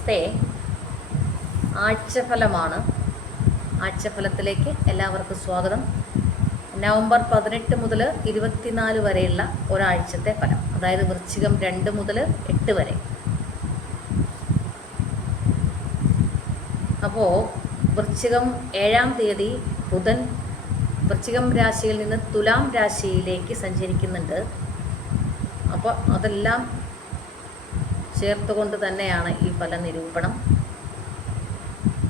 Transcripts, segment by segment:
മാസത്തെ ആഴ്ചഫലമാണ്. ആഴ്ചഫലത്തിലേക്ക് എല്ലാവർക്കും സ്വാഗതം. നവംബർ പതിനെട്ട് മുതൽ ഇരുപത്തിനാല് വരെയുള്ള ഒരാഴ്ചത്തെ ഫലം അതായത് വൃശ്ചികം രണ്ട് മുതൽ എട്ട് വരെ. അപ്പോൾ വൃശ്ചികം ഏഴാം തീയതി ബുധൻ വൃശ്ചികം രാശിയിൽ നിന്ന് തുലാം രാശിയിലേക്ക് സഞ്ചരിക്കുന്നുണ്ട്. അപ്പോൾ അതെല്ലാം ചേർത്തുകൊണ്ട് തന്നെയാണ് ഈ ഫല നിരൂപണം.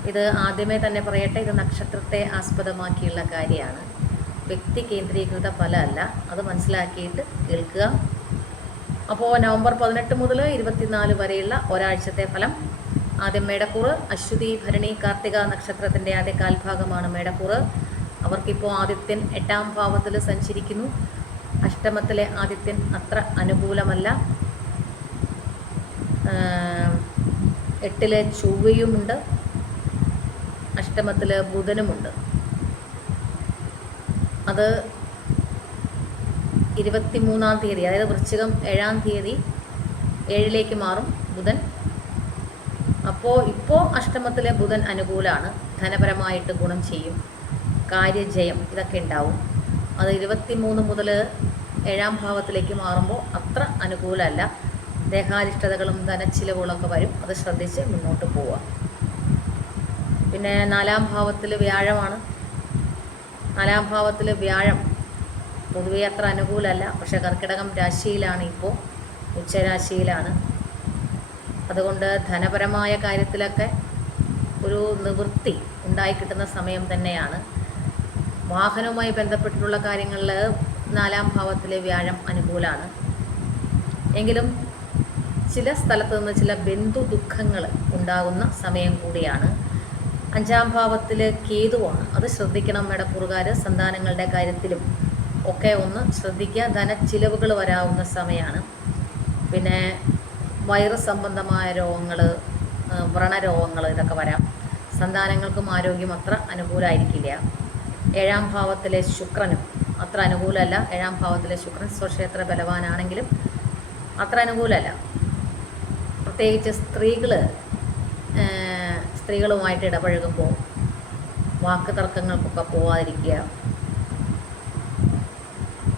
ഇത് ആദ്യമേ തന്നെ പറയട്ടെ ഇത് നക്ഷത്രത്തെ ആസ്പദമാക്കിയുള്ള കാര്യമാണ്. വ്യക്തി കേന്ദ്രീകൃത ഫലമല്ല. അത് മനസ്സിലാക്കിയിട്ട് കേൾക്കുക. അപ്പോൾ നവംബർ പതിനെട്ട് മുതൽ ഇരുപത്തിനാല് വരെയുള്ള ഒരാഴ്ചത്തെ ഫലം. ആദ്യം മേടക്കൂറ് അശ്വതി ഭരണി കാർത്തിക നക്ഷത്രത്തിന്റെ ആദ്യ കാൽഭാഗമാണ് മേടക്കൂറ്. അവർക്കിപ്പോൾ ആദിത്യൻ എട്ടാം ഭാവത്തിൽ സഞ്ചരിക്കുന്നു. അഷ്ടമത്തിലെ ആദിത്യൻ അത്ര അനുകൂലമല്ല. എട്ടിലെ ചൊവ്വയുമുണ്ട് അഷ്ടമത്തിലെ ബുധനുമുണ്ട്. അത് ഇരുപത്തിമൂന്നാം തീയതി അതായത് വൃശ്ചികം ഏഴാം തീയതി ഏഴിലേക്ക് മാറും ബുധൻ. അപ്പോൾ ഇപ്പോൾ അഷ്ടമത്തിലെ ബുധൻ അനുകൂലമാണ് ധനപരമായിട്ട് ഗുണം ചെയ്യും. കാര്യജയം ഇതൊക്കെ ഉണ്ടാവും. അത് ഇരുപത്തിമൂന്ന് മുതൽ ഏഴാം ഭാവത്തിലേക്ക് മാറുമ്പോൾ അത്ര അനുകൂലമല്ല ദേഹാരിഷ്ടതകളും ധനച്ചിലവുകളൊക്കെ വരും. അത് ശ്രദ്ധിച്ച് മുന്നോട്ട് പോവുക. പിന്നെ നാലാം ഭാവത്തിൽ വ്യാഴമാണ്. നാലാം ഭാവത്തിൽ വ്യാഴം പൊതുവെ അത്ര അനുകൂലമല്ല. പക്ഷെ കർക്കിടകം രാശിയിലാണ് ഇപ്പോൾ ഉച്ചരാശിയിലാണ്. അതുകൊണ്ട് ധനപരമായ കാര്യത്തിലൊക്കെ ഒരു നിവൃത്തി ഉണ്ടായിക്കിട്ടുന്ന സമയം തന്നെയാണ്. വാഹനവുമായി ബന്ധപ്പെട്ടിട്ടുള്ള കാര്യങ്ങളിൽ നാലാം ഭാവത്തിലെ വ്യാഴം അനുകൂലമാണ്. എങ്കിലും ചില സ്ഥലത്ത് നിന്ന് ചില ബന്ധു ദുഃഖങ്ങൾ ഉണ്ടാകുന്ന സമയം കൂടിയാണ്. അഞ്ചാം ഭാവത്തിൽ കേതുവാണ്. അത് ശ്രദ്ധിക്കണം മേടക്കൂറുകാർ സന്താനങ്ങളുടെ കാര്യത്തിലും ഒക്കെ ഒന്ന് ശ്രദ്ധിക്കുക. ധനച്ചിലവുകൾ വരാവുന്ന സമയമാണ് പിന്നെ വൈറസ് സംബന്ധമായ രോഗങ്ങൾ വ്രണരോഗങ്ങൾ ഇതൊക്കെ വരാം. സന്താനങ്ങൾക്കും ആരോഗ്യം അത്ര അനുകൂലമായിരിക്കില്ല ഏഴാം ഭാവത്തിലെ ശുക്രനും അത്ര അനുകൂലമല്ല. ഏഴാം ഭാവത്തിലെ ശുക്രൻ സ്വക്ഷേത്ര ബലവാനാണെങ്കിലും അത്ര അനുകൂലമല്ല. പ്രത്യേകിച്ച് സ്ത്രീകൾ സ്ത്രീകളുമായിട്ട് ഇടപഴകുമ്പോൾ വാക്ക് തർക്കങ്ങൾക്കൊക്കെ പോവാതിരിക്കുക.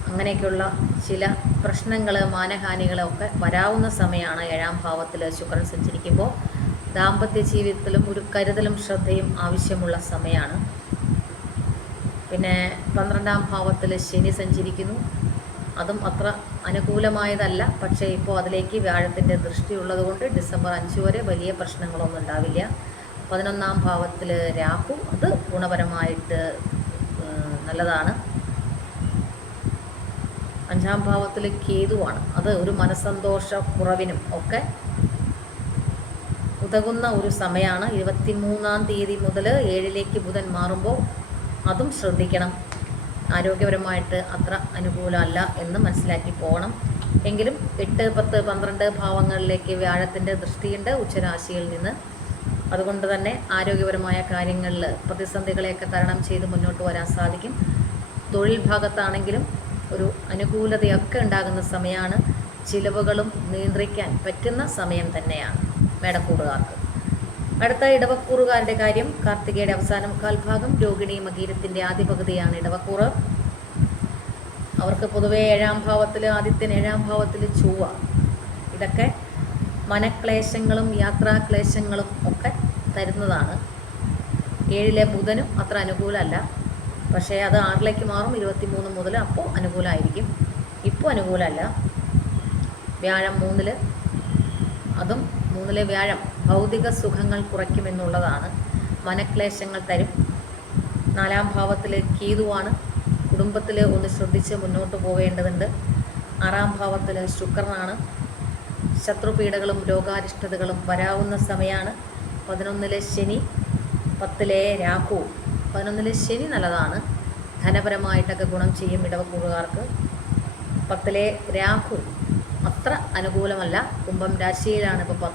അങ്ങനെയൊക്കെയുള്ള ചില പ്രശ്നങ്ങൾ മാനഹാനികളൊക്കെ വരാവുന്ന സമയമാണ് ഏഴാം ഭാവത്തിൽ ശുക്രൻ സഞ്ചരിക്കുമ്പോൾ ദാമ്പത്യ ജീവിതത്തിലും ഒരു കരുതലും ശ്രദ്ധയും ആവശ്യമുള്ള സമയമാണ് പിന്നെ പന്ത്രണ്ടാം ഭാവത്തിൽ ശനി സഞ്ചരിക്കുന്നു. അതും അത്ര അനുകൂലമായതല്ല. പക്ഷേ ഇപ്പോൾ അതിലേക്ക് വ്യാഴത്തിന്റെ ദൃഷ്ടി ഉള്ളതുകൊണ്ട് ഡിസംബർ അഞ്ച് വരെ വലിയ പ്രശ്നങ്ങളൊന്നും ഉണ്ടാവില്ല. പതിനൊന്നാം ഭാവത്തിൽ രാഹു അത് ഗുണപരമായിട്ട് നല്ലതാണ്. അഞ്ചാം ഭാവത്തിൽ കേതുവാണ്. അത് ഒരു മനസ്സന്തോഷ കുറവിനും ഒക്കെ ഉതകുന്ന ഒരു സമയമാണ്. ഇരുപത്തി മൂന്നാം തീയതി മുതൽ ഏഴിലേക്ക് ബുധൻ മാറുമ്പോൾ അതും ശ്രദ്ധിക്കണം. ആരോഗ്യപരമായിട്ട് അത്ര അനുകൂലമല്ല എന്ന് മനസ്സിലാക്കി പോകണം. എങ്കിലും എട്ട് പത്ത് പന്ത്രണ്ട് ഭാവങ്ങളിലേക്ക് വ്യാഴത്തിന്റെ ദൃഷ്ടിയുണ്ട് ഉച്ചരാശിയിൽ നിന്ന്. അതുകൊണ്ട് തന്നെ ആരോഗ്യപരമായ കാര്യങ്ങളിൽ പ്രതിസന്ധികളെയൊക്കെ തരണം ചെയ്ത് മുന്നോട്ട് വരാൻ സാധിക്കും. തൊഴിൽ ഭാഗത്താണെങ്കിലും ഒരു അനുകൂലതയൊക്കെ ഉണ്ടാകുന്ന സമയമാണ് ചിലവുകളും നിയന്ത്രിക്കാൻ പറ്റുന്ന സമയം തന്നെയാണ്. മേടക്കൂറുകാർക്ക് അടുത്ത ഇടവക്കൂറുകാരുടെ കാര്യം കാർത്തികയുടെ അവസാന മുക്കാൽ ഭാഗം രോഹിണി മകീരത്തിന്റെ ആദ്യ പകുതിയാണ് ഇടവക്കൂറ്. അവർക്ക് പൊതുവെ ഏഴാം ഭാവത്തിൽ ആദ്യത്തിന് ഏഴാം ഭാവത്തിൽ ചൊവ്വ. ഇതൊക്കെ മനക്ലേശങ്ങളും യാത്രാക്ലേശങ്ങളും ഒക്കെ തരുന്നതാണ്. ഏഴിലെ ബുധനും അത്ര അനുകൂലമല്ല. പക്ഷേ അത് ആറിലേക്ക് മാറും ഇരുപത്തി മൂന്ന് മുതൽ അപ്പോൾ അനുകൂലമായിരിക്കും. ഇപ്പോൾ അനുകൂലമല്ല. വ്യാഴം മൂന്നിൽ അതും മൂന്നിലെ വ്യാഴം ഭൗതിക സുഖങ്ങൾ കുറയ്ക്കുമെന്നുള്ളതാണ്. മനക്ലേശങ്ങൾ തരും. നാലാം ഭാവത്തിൽ കേതുവാണ്. കുടുംബത്തിൽ ഒന്ന് ശ്രദ്ധിച്ച് മുന്നോട്ട് പോവേണ്ടതുണ്ട്. ആറാം ഭാവത്തിൽ ശുക്രനാണ്. ശത്രുപീഡകളും രോഗാരിഷ്ടതകളും വരാവുന്ന സമയമാണ് പതിനൊന്നിലെ ശനി പത്തിലെ രാഹു. പതിനൊന്നിലെ ശനി നല്ലതാണ്. ധനപരമായിട്ടൊക്കെ ഗുണം ചെയ്യും ഇടവക്കൂറുകാർക്ക് പത്തിലെ രാഹു. അത്ര അനുകൂലമല്ല. കുംഭം രാശിയിലാണ് ഇപ്പോൾ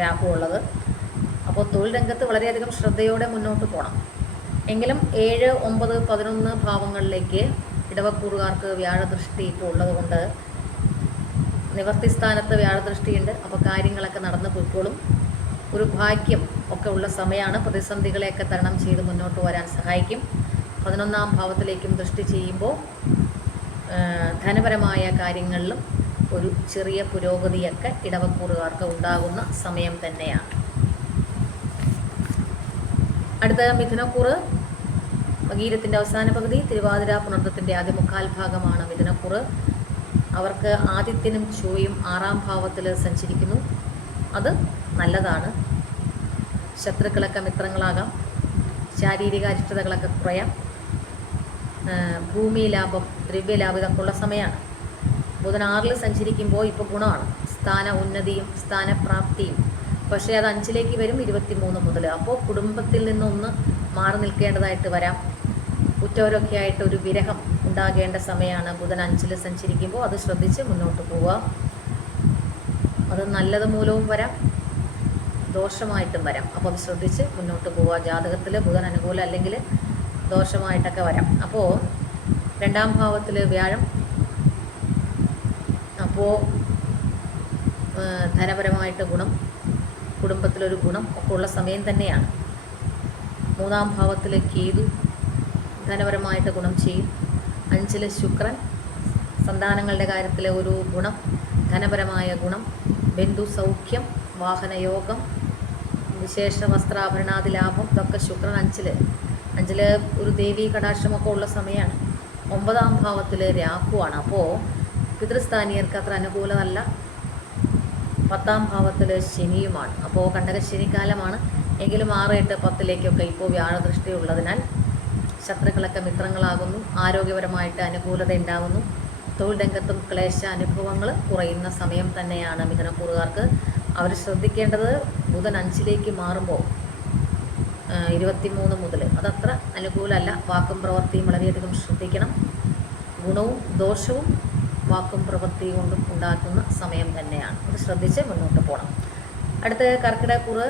രാഹു ഉള്ളത്. അപ്പോൾ തൊഴിൽ രംഗത്ത് വളരെയധികം ശ്രദ്ധയോടെ മുന്നോട്ട് പോകണം എങ്കിലും ഏഴ് ഒമ്പത് പതിനൊന്ന് ഭാവങ്ങളിലേക്ക് ഇടവക്കൂറുകാർക്ക് വ്യാഴദൃഷ്ടി ഇപ്പോൾ ഉള്ളതുകൊണ്ട് നിവർത്തി സ്ഥാനത്ത് വ്യാഴദൃഷ്ടിയുണ്ട്. അപ്പോൾ കാര്യങ്ങളൊക്കെ നടന്നു പോയിക്കോളും. ഒരു ഭാഗ്യം ഒക്കെ ഉള്ള സമയമാണ് പ്രതിസന്ധികളെയൊക്കെ തരണം ചെയ്ത് മുന്നോട്ട് വരാൻ സഹായിക്കും. പതിനൊന്നാം ഭാവത്തിലേക്കും ദൃഷ്ടി ചെയ്യുമ്പോൾ ധനപരമായ കാര്യങ്ങളിലും ഒരു ചെറിയ പുരോഗതിയൊക്കെ ഇടവക്കൂറുകാർക്ക് ഉണ്ടാകുന്ന സമയം തന്നെയാണ്. അടുത്ത മിഥുനക്കൂറ് ഭഗീരത്തിന്റെ അവസാന പകുതി തിരുവാതിര പുണർത്തത്തിന്റെ ആദ്യ മുക്കാൽ ഭാഗമാണ് മിഥുനക്കൂറ്. അവർക്ക് ആദിത്യനും ചൊവ്വയും ആറാം ഭാവത്തിൽ സഞ്ചരിക്കുന്നു. അത് നല്ലതാണ്. ശത്രുക്കളൊക്കെ മിത്രങ്ങളാകാം. ശാരീരിക അരിഷ്ടതകളൊക്കെ കുറയാം. ഭൂമി ലാഭം ദ്രവ്യലാഭം ഇതൊക്കെ ഉള്ള സമയമാണ്. ബുധൻ ആറിൽ സഞ്ചരിക്കുമ്പോൾ ഇപ്പോൾ ഗുണമാണ്. സ്ഥാന ഉന്നതിയും സ്ഥാനപ്രാപ്തിയും പക്ഷേ അത് അഞ്ചിലേക്ക് വരും ഇരുപത്തി മൂന്ന് മുതൽ. അപ്പോൾ കുടുംബത്തിൽ നിന്നൊന്ന് മാറി നിൽക്കേണ്ടതായിട്ട് വരാം. ഉറ്റവരൊക്കെ ആയിട്ട് ഒരു വിരഹം ഉണ്ടാകേണ്ട സമയമാണ്. ബുധൻ അഞ്ചിൽ സഞ്ചരിക്കുമ്പോൾ അത് ശ്രദ്ധിച്ച് മുന്നോട്ട് പോവുക. അത് നല്ലത് മൂലവും വരാം. ദോഷമായിട്ടും വരാം. അപ്പോൾ അത് ശ്രദ്ധിച്ച് മുന്നോട്ട് പോവുക. ജാതകത്തിൽ ബുധൻ അനുകൂലം അല്ലെങ്കിൽ ദോഷമായിട്ടൊക്കെ വരാം. അപ്പോൾ രണ്ടാം ഭാവത്തിൽ വ്യാഴം. അപ്പോൾ ധനപരമായിട്ട് ഗുണം കുടുംബത്തിലൊരു ഗുണം ഒക്കെ ഉള്ള സമയം തന്നെയാണ്. മൂന്നാം ഭാവത്തിൽ കേതു ധനപരമായിട്ട് ഗുണം ചെയ്യും. അഞ്ചിൽ ശുക്രൻ സന്താനങ്ങളുടെ കാര്യത്തിലെ ഒരു ഗുണം ധനപരമായ ഗുണം ബന്ധു സൗഖ്യം വാഹനയോഗം വിശേഷ വസ്ത്രാഭരണാദി ലാഭം ഇതൊക്കെ ശുക്രൻ അഞ്ചിൽ അഞ്ചിൽ ഒരു ദേവീ കടാക്ഷമൊക്കെ ഉള്ള സമയമാണ് ഒമ്പതാം ഭാവത്തിൽ രാഹുവാണ്. അപ്പോൾ പിതൃസ്ഥാനീയർക്ക് അത്ര അനുകൂലമല്ല. പത്താം ഭാവത്തിൽ ശനിയുമാണ്. അപ്പോൾ കണ്ടക ശനിക്കാലമാണ് എങ്കിലും ആറ് എട്ട് പത്തിലേക്കൊക്കെ ഇപ്പോൾ വ്യാഴദൃഷ്ടി ഉള്ളതിനാൽ ശത്രുക്കളൊക്കെ മിത്രങ്ങളാകുന്നു. ആരോഗ്യപരമായിട്ട് അനുകൂലത ഉണ്ടാകുന്നു തൊഴിൽ രംഗത്തും ക്ലേശ അനുഭവങ്ങൾ കുറയുന്ന സമയം തന്നെയാണ് മിഥുനക്കൂറുകാർക്ക്. അവർ ശ്രദ്ധിക്കേണ്ടത് ബുധൻ അഞ്ചിലേക്ക് മാറുമ്പോൾ ഇരുപത്തിമൂന്ന് മുതൽ അതത്ര അനുകൂലമല്ല വാക്കും പ്രവൃത്തിയും വളരെയധികം ശ്രദ്ധിക്കണം. ഗുണവും ദോഷവും വാക്കും പ്രവൃത്തിയും കൊണ്ടും ഉണ്ടാക്കുന്ന സമയം തന്നെയാണ്. അത് ശ്രദ്ധിച്ച് മുന്നോട്ട് പോകണം അടുത്ത കർക്കിടകൂറ്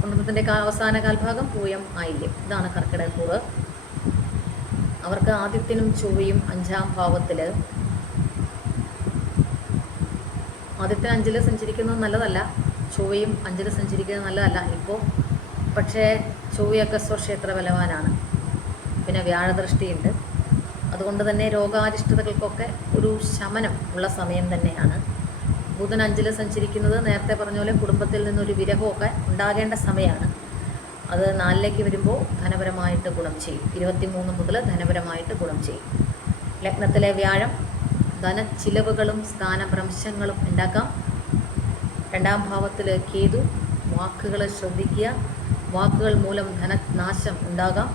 കുടുംബത്തിന്റെ അവസാന കാൽഭാഗം പൂയം ആയില്യം ഇതാണ് കർക്കിടകൂറ് അവർക്ക് ആദ്യത്തിനും ചൊവ്വയും അഞ്ചാം ഭാവത്തിൽ ആദിത്യൻ അഞ്ചിൽ സഞ്ചരിക്കുന്നത് നല്ലതല്ല. ചൊവ്വയും അഞ്ചിൽ സഞ്ചരിക്കുന്നത് നല്ലതല്ല. ഇപ്പോൾ പക്ഷേ ചൊവ്വയൊക്കെ സ്വക്ഷേത്ര ബലവാനാണ് പിന്നെ വ്യാഴദൃഷ്ടിയുണ്ട്. അതുകൊണ്ട് തന്നെ രോഗാധിഷ്ഠിതകൾക്കൊക്കെ ഒരു ശമനം ഉള്ള സമയം തന്നെയാണ്. ബുധൻ അഞ്ചിൽ സഞ്ചരിക്കുന്നത് നേരത്തെ പറഞ്ഞ പോലെ കുടുംബത്തിൽ നിന്നൊരു വിരഹമൊക്കെ ഉണ്ടാകേണ്ട സമയമാണ് അത് നാലിലേക്ക് വരുമ്പോൾ ധനപരമായിട്ട് ഗുണം ചെയ്യും. ഇരുപത്തിമൂന്ന് മുതൽ ധനപരമായിട്ട് ഗുണം ചെയ്യും. ലഗ്നത്തിലെ വ്യാഴം ധനച്ചിലവുകളും സ്ഥാനഭ്രംശങ്ങളും ഉണ്ടാക്കാം. രണ്ടാം ഭാവത്തിൽ കേതു വാക്കുകൾ ശ്രദ്ധിക്കുക. വാക്കുകൾ മൂലം ധനനാശം ഉണ്ടാകാം.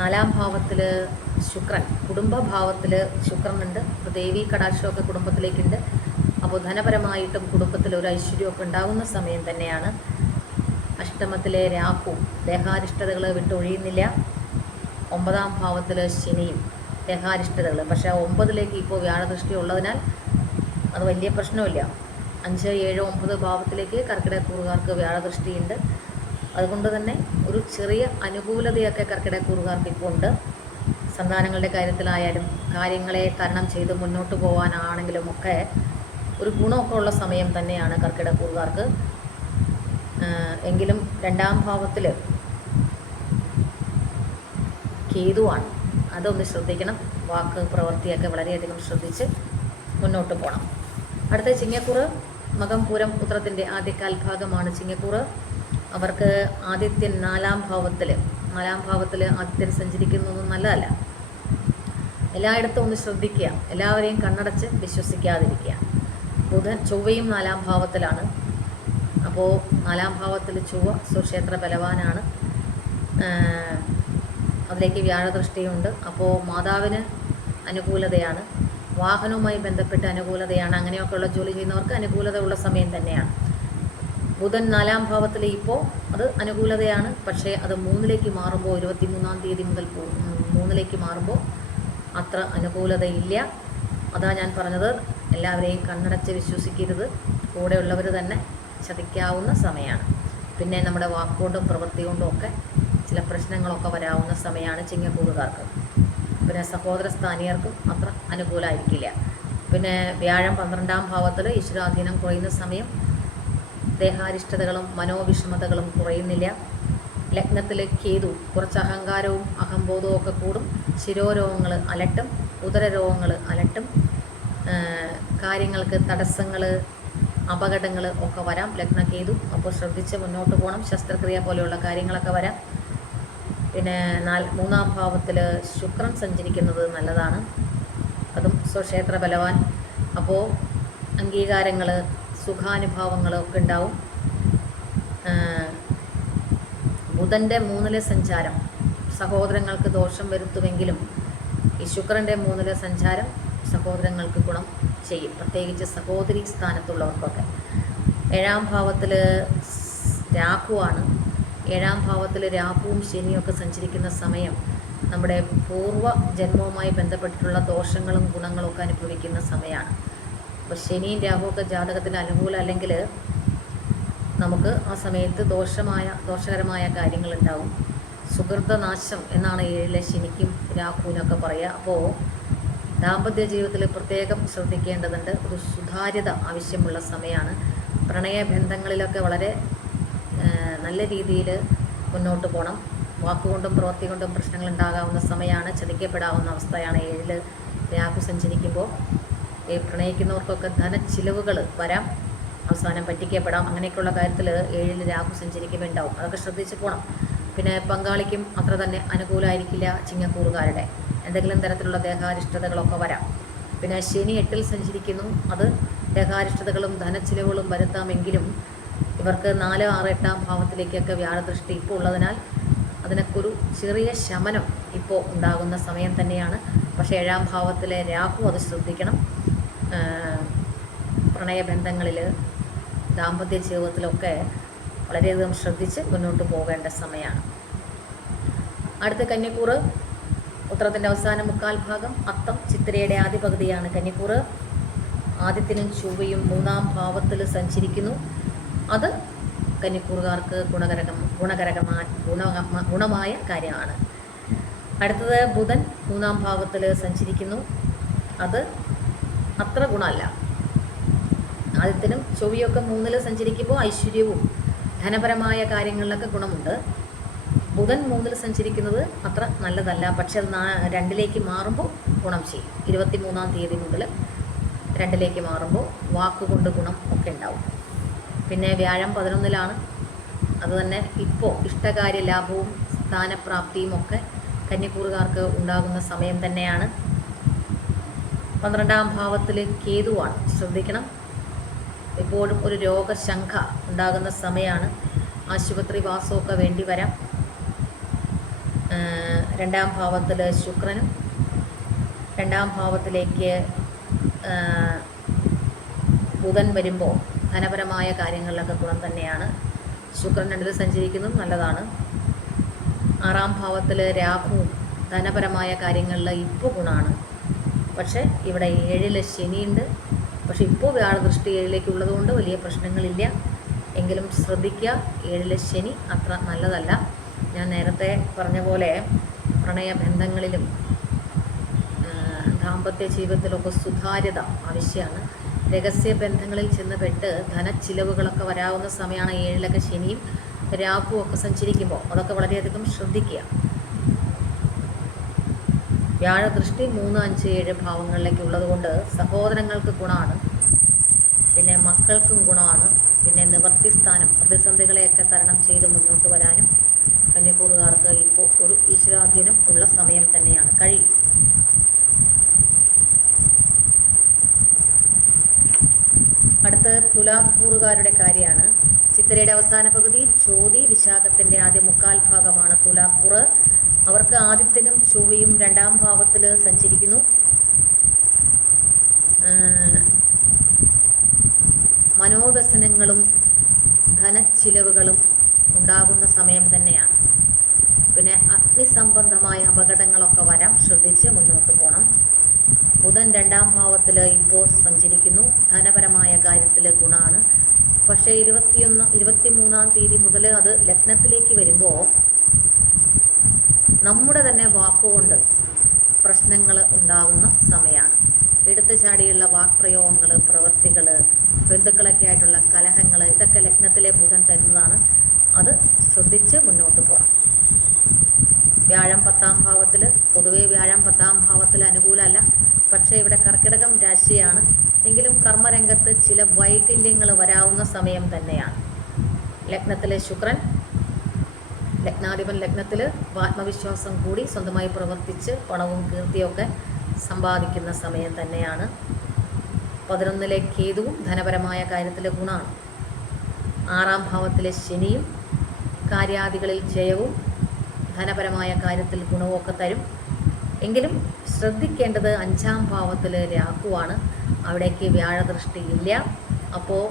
നാലാം ഭാവത്തിൽ ശുക്രൻ കുടുംബഭാവത്തിൽ ശുക്രനുണ്ട്. അപ്പോൾ ദേവി കടാക്ഷമൊക്കെ കുടുംബത്തിലേക്കുണ്ട്. അപ്പോൾ ധനപരമായിട്ടും കുടുംബത്തിൽ ഒരു ഐശ്വര്യമൊക്കെ ഉണ്ടാകുന്ന സമയം തന്നെയാണ്. അഷ്ടമത്തിലെ രാഹു ദേഹാരിഷ്ടതകൾ വിട്ടൊഴിയുന്നില്ല. ഒമ്പതാം ഭാവത്തിൽ ശനിയും ദേഹാരിഷ്ടതകൾ പക്ഷേ ഒമ്പതിലേക്ക് ഇപ്പോൾ വ്യാഴദൃഷ്ടി ഉള്ളതിനാൽ അത് വലിയ പ്രശ്നമില്ല. അഞ്ച് ഏഴ് ഒമ്പത് ഭാവത്തിലേക്ക് കർക്കിടക കൂറുകാർക്ക് വ്യാഴദൃഷ്ടിയുണ്ട്. അതുകൊണ്ട് തന്നെ ഒരു ചെറിയ അനുകൂലതയൊക്കെ കർക്കിടകൂറുകാർക്ക് ഇപ്പോൾ ഉണ്ട് സന്താനങ്ങളുടെ കാര്യത്തിലായാലും കാര്യങ്ങളെ തരണം ചെയ്ത് മുന്നോട്ട് പോകാനാണെങ്കിലും ഒക്കെ ഒരു ഗുണമൊക്കെ ഉള്ള സമയം തന്നെയാണ് കർക്കിടകൂറുകാർക്ക് എങ്കിലും രണ്ടാം ഭാവത്തിൽ കേതുവാണ് അതൊന്ന് ശ്രദ്ധിക്കണം. വാക്ക് പ്രവൃത്തിയൊക്കെ വളരെയധികം ശ്രദ്ധിച്ച് മുന്നോട്ട് പോകണം അടുത്ത ചിങ്ങക്കൂറ് മകം പൂരം പുത്രത്തിന്റെ ആദ്യകാൽ ഭാഗമാണ് ചിങ്ങക്കൂറ്. അവർക്ക് ആദിത്യൻ നാലാം ഭാവത്തിൽ നാലാം ഭാവത്തിൽ ആദിത്യൻ സഞ്ചരിക്കുന്നതൊന്നും നല്ലതല്ല. എല്ലായിടത്തും ഒന്ന് ശ്രദ്ധിക്കുക. എല്ലാവരെയും കണ്ണടച്ച് വിശ്വസിക്കാതിരിക്കുക. ബുധൻ ചൊവ്വയും നാലാം ഭാവത്തിലാണ്. അപ്പോൾ നാലാം ഭാവത്തിൽ ചൊവ്വ സുക്ഷേത്ര ബലവാനാണ്. അതിലേക്ക് വ്യാഴദൃഷ്ടിയുണ്ട്. അപ്പോൾ മാതാവിന് അനുകൂലതയാണ്. വാഹനവുമായി ബന്ധപ്പെട്ട് അനുകൂലതയാണ്. അങ്ങനെയൊക്കെയുള്ള ജോലി ചെയ്യുന്നവർക്ക് അനുകൂലതയുള്ള സമയം തന്നെയാണ്. ബുധൻ നാലാം ഭാവത്തിൽ ഇപ്പോൾ അത് അനുകൂലതയാണ്. പക്ഷേ അത് മൂന്നിലേക്ക് മാറുമ്പോൾ ഇരുപത്തി മൂന്നാം തീയതി മുതൽ മൂന്നിലേക്ക് മാറുമ്പോൾ അത്ര അനുകൂലതയില്ല. അതാ ഞാൻ പറഞ്ഞത്. എല്ലാവരെയും കണ്ണടച്ച് വിശ്വസിക്കരുത്. കൂടെയുള്ളവർ തന്നെ ചതിക്കാവുന്ന സമയമാണ് പിന്നെ നമ്മുടെ വാക്കുകൊണ്ടും പ്രവൃത്തി കൊണ്ടും ഒക്കെ ചില പ്രശ്നങ്ങളൊക്കെ വരാവുന്ന സമയമാണ് ചിങ്ങക്കൂറുകാർക്ക് പിന്നെ സഹോദര സ്ഥാനീയർക്കും അത്ര അനുകൂലമായിരിക്കില്ല പിന്നെ വ്യാഴം പന്ത്രണ്ടാം ഭാവത്തിൽ ഈശ്വരാധീനം കുറയുന്ന സമയം ദേഹാരിഷ്ടതകളും മനോവിഷമതകളും കുറയുന്നില്ല. ലഗ്നത്തിൽ കേതു കുറച്ച് അഹങ്കാരവും അഹംബോധവും ഒക്കെ കൂടും. ശിരോരോഗങ്ങൾ അലട്ടും ഉദരരോഗങ്ങൾ അലട്ടും. കാര്യങ്ങൾക്ക് തടസ്സങ്ങൾ അപകടങ്ങൾ ഒക്കെ വരാം. ലഗ്നക്കേതു അപ്പോൾ ശ്രദ്ധിച്ച് മുന്നോട്ട് പോകണം ശസ്ത്രക്രിയ പോലെയുള്ള കാര്യങ്ങളൊക്കെ വരാം. പിന്നെ നാൽ മൂന്നാം ഭാവത്തിൽ ശുക്രൻ സഞ്ചരിക്കുന്നത് നല്ലതാണ്. അതും സ്വക്ഷേത്ര ബലവാൻ. അപ്പോൾ അംഗീകാരങ്ങൾ സുഖാനുഭവങ്ങൾ ഒക്കെ ഉണ്ടാവും ബുധന്റെ മൂന്നിലെ സഞ്ചാരം. സഹോദരങ്ങൾക്ക് ദോഷം വരുത്തുമെങ്കിലും ഈ ശുക്രന്റെ മൂന്നിലെ സഞ്ചാരം സഹോദരങ്ങൾക്ക് ഗുണം ചെയ്യും. പ്രത്യേകിച്ച് സഹോദരി സ്ഥാനത്തുള്ളവർക്കൊക്കെ. ഏഴാം ഭാവത്തിൽ രാഹുവാണ് ഏഴാം ഭാവത്തിൽ രാഹുവും ശനിയും ഒക്കെ സഞ്ചരിക്കുന്ന സമയം നമ്മുടെ പൂർവ ജന്മവുമായി ബന്ധപ്പെട്ടിട്ടുള്ള ദോഷങ്ങളും ഗുണങ്ങളും ഒക്കെ അനുഭവിക്കുന്ന സമയമാണ്. അപ്പോൾ ശനിയും രാഹുവൊക്കെ ജാതകത്തിന് അനുകൂലം അല്ലെങ്കിൽ നമുക്ക് ആ സമയത്ത് ദോഷമായ ദോഷകരമായ കാര്യങ്ങളുണ്ടാവും. സുഹൃതനാശം എന്നാണ് ഏഴിലെ ശനിക്കും രാഹുവിനൊക്കെ പറയുക. അപ്പോൾ ദാമ്പത്യ ജീവിതത്തിൽ പ്രത്യേകം ശ്രദ്ധിക്കേണ്ടതുണ്ട്. ഒരു സുതാര്യത ആവശ്യമുള്ള സമയമാണ്. പ്രണയബന്ധങ്ങളിലൊക്കെ വളരെ നല്ല രീതിയിൽ മുന്നോട്ട് പോകണം വാക്കുകൊണ്ടും പ്രവൃത്തി കൊണ്ടും പ്രശ്നങ്ങൾ ഉണ്ടാകാവുന്ന സമയമാണ്. ചതിക്കപ്പെടാവുന്ന അവസ്ഥയാണ് ഏഴിൽ രാഹു സഞ്ചരിക്കുമ്പോൾ. ഈ പ്രണയിക്കുന്നവർക്കൊക്കെ ധനച്ചിലവുകൾ വരാം. അവസാനം പറ്റിക്കപ്പെടാം. അങ്ങനെയൊക്കെയുള്ള കാര്യത്തിൽ ഏഴിൽ രാഹു സഞ്ചരിക്കുമ്പോൾ ഉണ്ടാവും അതൊക്കെ ശ്രദ്ധിച്ച് പോകണം പിന്നെ പങ്കാളിക്കും അത്ര തന്നെ അനുകൂലമായിരിക്കില്ല ചിങ്ങക്കൂറുകാരുടെ. എന്തെങ്കിലും തരത്തിലുള്ള ദേഹാരിഷ്ടതകളൊക്കെ വരാം. പിന്നെ ശനി എട്ടിൽ സഞ്ചരിക്കുന്നു. അത് ദേഹാരിഷ്ടതകളും ധനച്ചിലവുകളും വരുത്താമെങ്കിലും ഇവർക്ക് നാല് ആറ് എട്ടാം ഭാവത്തിലേക്കൊക്കെ വ്യാഴദൃഷ്ടി ഇപ്പോൾ ഉള്ളതിനാൽ അതിനൊക്കെ ഒരു ചെറിയ ശമനം ഇപ്പോൾ ഉണ്ടാകുന്ന സമയം തന്നെയാണ്. പക്ഷേ ഏഴാം ഭാവത്തിലെ രാഹു അത് ശ്രദ്ധിക്കണം. പ്രണയബന്ധങ്ങളിൽ ദാമ്പത്യ ജീവിതത്തിലൊക്കെ വളരെയധികം ശ്രദ്ധിച്ച് മുന്നോട്ട് പോകേണ്ട സമയമാണ് അടുത്ത കന്നിക്കൂറ് ഉത്തരത്തിന്റെ അവസാന മുക്കാൽ ഭാഗം അത്തം ചിത്രയുടെ ആദ്യ പകുതിയാണ് കന്നിക്കൂറ്. ആദ്യത്തിനും ചൊവ്വയും മൂന്നാം ഭാവത്തിൽ സഞ്ചരിക്കുന്നു. അത് കന്നിക്കൂറുകാർക്ക് ഗുണകരകം ഗുണകരകമായ ഗുണ ഗുണമായ കാര്യമാണ്. അടുത്തത് ബുധൻ മൂന്നാം ഭാവത്തിൽ സഞ്ചരിക്കുന്നു. അത് അത്ര ഗുണമല്ല. ആദ്യത്തിനും ചൊവ്വയൊക്കെ മൂന്നിൽ സഞ്ചരിക്കുമ്പോൾ ഐശ്വര്യവും ധനപരമായ കാര്യങ്ങളിലൊക്കെ ഗുണമുണ്ട്. ബുധൻ മൂന്നിൽ സഞ്ചരിക്കുന്നത് അത്ര നല്ലതല്ല. പക്ഷെ അത് രണ്ടിലേക്ക് മാറുമ്പോൾ ഗുണം ചെയ്യും. ഇരുപത്തി മൂന്നാം തീയതി മുതൽ രണ്ടിലേക്ക് മാറുമ്പോൾ വാക്കുകൊണ്ട് ഗുണം ഒക്കെ ഉണ്ടാവും. പിന്നെ വ്യാഴം പതിനൊന്നിലാണ്. അതുതന്നെ ഇപ്പോൾ ഇഷ്ടകാര്യ ലാഭവും സ്ഥാനപ്രാപ്തിയും ഒക്കെ കന്നിക്കൂറുകാർക്ക് ഉണ്ടാകുന്ന സമയം തന്നെയാണ്. പന്ത്രണ്ടാം ഭാവത്തിൽ കേതുവാണ് ശ്രദ്ധിക്കണം. എപ്പോഴും ഒരു രോഗശങ്ക ഉണ്ടാകുന്ന സമയമാണ് ആശുപത്രി വാസമൊക്കെ വേണ്ടി വരാം. രണ്ടാം ഭാവത്തിൽ ശുക്രനും രണ്ടാം ഭാവത്തിലേക്ക് ബുധൻ വരുമ്പോൾ ധനപരമായ കാര്യങ്ങളിലൊക്കെ ഗുണം തന്നെയാണ്. ശുക്രൻ രണ്ടിൽ സഞ്ചരിക്കുന്നതും നല്ലതാണ്. ആറാം ഭാവത്തിൽ രാഹുവും ധനപരമായ കാര്യങ്ങളിൽ ഇപ്പോൾ ഗുണമാണ് പക്ഷേ ഇവിടെ ഏഴിൽ ശനിയുണ്ട്. പക്ഷെ ഇപ്പോൾ വ്യാഴദൃഷ്ടി ഏഴിലേക്ക് ഉള്ളതുകൊണ്ട് വലിയ പ്രശ്നങ്ങളില്ല. എങ്കിലും ശ്രദ്ധിക്കുക ഏഴിലെ ശനി അത്ര നല്ലതല്ല. ഞാൻ നേരത്തെ പറഞ്ഞ പോലെ പ്രണയബന്ധങ്ങളിലും ദാമ്പത്യ ജീവിതത്തിലൊക്കെ സുതാര്യത ആവശ്യമാണ്. രഹസ്യ ബന്ധങ്ങളിൽ ചെന്ന് പെട്ട് ധനച്ചിലവുകളൊക്കെ വരാവുന്ന സമയമാണ് ഏഴിലൊക്കെ ശനിയും രാഹുവും ഒക്കെ സഞ്ചരിക്കുമ്പോൾ. അതൊക്കെ വളരെയധികം ശ്രദ്ധിക്കുക വ്യാഴദൃഷ്ടി മൂന്ന് അഞ്ച് ഏഴ് ഭാവങ്ങളിലേക്ക് ഉള്ളതുകൊണ്ട് സഹോദരങ്ങൾക്ക് ഗുണമാണ്. പിന്നെ മക്കൾക്കും ഗുണമാണ്. പിന്നെ നിവർത്തി സ്ഥാനം പ്രതിസന്ധികളെയൊക്കെ തരണം ചെയ്ത് മുന്നോട്ട് വരാനും കന്യക്കൂറുകാർക്ക് ഇപ്പോൾ ഒരു ഈശ്വരാധീനം ഉള്ള സമയം തന്നെയാണ്. കഴിയും അടുത്ത് തുലാക്കൂറുകാരുടെ കാര്യമാണ്. ചിത്രയുടെ അവസാന പകുതി ചോതി വിശാഖത്തിന്റെ ആദ്യ മുക്കാൽ ഭാഗമാണ് തുലാക്കൂറ്. അവർക്ക് ആദിത്യനും ചൊവ്വയും രണ്ടാം ഭാവത്തിൽ സഞ്ചരിക്കുന്നു. മനോവ്യസനങ്ങളും ധനച്ചിലവുകളും ഉണ്ടാകുന്ന സമയം തന്നെയാണ്. പിന്നെ അഗ്നിസംബന്ധമായ അപകടങ്ങളൊക്കെ വരാം. ശ്രദ്ധിച്ച് മുന്നോട്ട് പോകണം ബുധൻ രണ്ടാം ഭാവത്തിൽ ഇപ്പോൾ സഞ്ചരിക്കുന്നു. ധനപരമായ കാര്യത്തിൽ ഗുണമാണ് പക്ഷേ ഇരുപത്തിയൊന്ന് ഇരുപത്തി മൂന്നാം തീയതി മുതൽ അത് ലഗ്നത്തിലേക്ക് വരുമ്പോൾ നമ്മുടെ തന്നെ വാക്കുകൊണ്ട് പ്രശ്നങ്ങൾ ഉണ്ടാകുന്ന സമയമാണ്. എടുത്തു ചാടിയുള്ള വാക്പ്രയോഗങ്ങൾ പ്രവൃത്തികൾ ബന്ധുക്കളൊക്കെ ആയിട്ടുള്ള കലഹങ്ങൾ ഇതൊക്കെ ലഗ്നത്തിലെ ബുധൻ തരുന്നതാണ്. അത് ശ്രദ്ധിച്ച് മുന്നോട്ട് പോകണം വ്യാഴം പത്താം ഭാവത്തിൽ പൊതുവേ വ്യാഴം പത്താം ഭാവത്തിൽ അനുകൂലമല്ല. പക്ഷേ ഇവിടെ കർക്കിടകം രാശിയാണ്. എങ്കിലും കർമ്മരംഗത്ത് ചില വൈകല്യങ്ങൾ വരാവുന്ന സമയം തന്നെയാണ്. ലഗ്നത്തിലെ ശുക്രൻ ലഗ്നാധിപൻ ലഗ്നത്തിൽ ആത്മവിശ്വാസം കൂടി സ്വന്തമായി പ്രവർത്തിച്ച് പണവും കീർത്തിയൊക്കെ സമ്പാദിക്കുന്ന സമയം തന്നെയാണ്. പതിനൊന്നിലെ കേതുവും ധനപരമായ കാര്യത്തിലെ ഗുണമാണ് ആറാം ഭാവത്തിലെ ശനിയും കാര്യാദികളിൽ ജയവും ധനപരമായ കാര്യത്തിൽ ഗുണവുമൊക്കെ തരും. എങ്കിലും ശ്രദ്ധിക്കേണ്ടത് അഞ്ചാം ഭാവത്തിൽ രാഹുവാണ്. അവിടേക്ക് വ്യാഴദൃഷ്ടിയില്ല അപ്പോൾ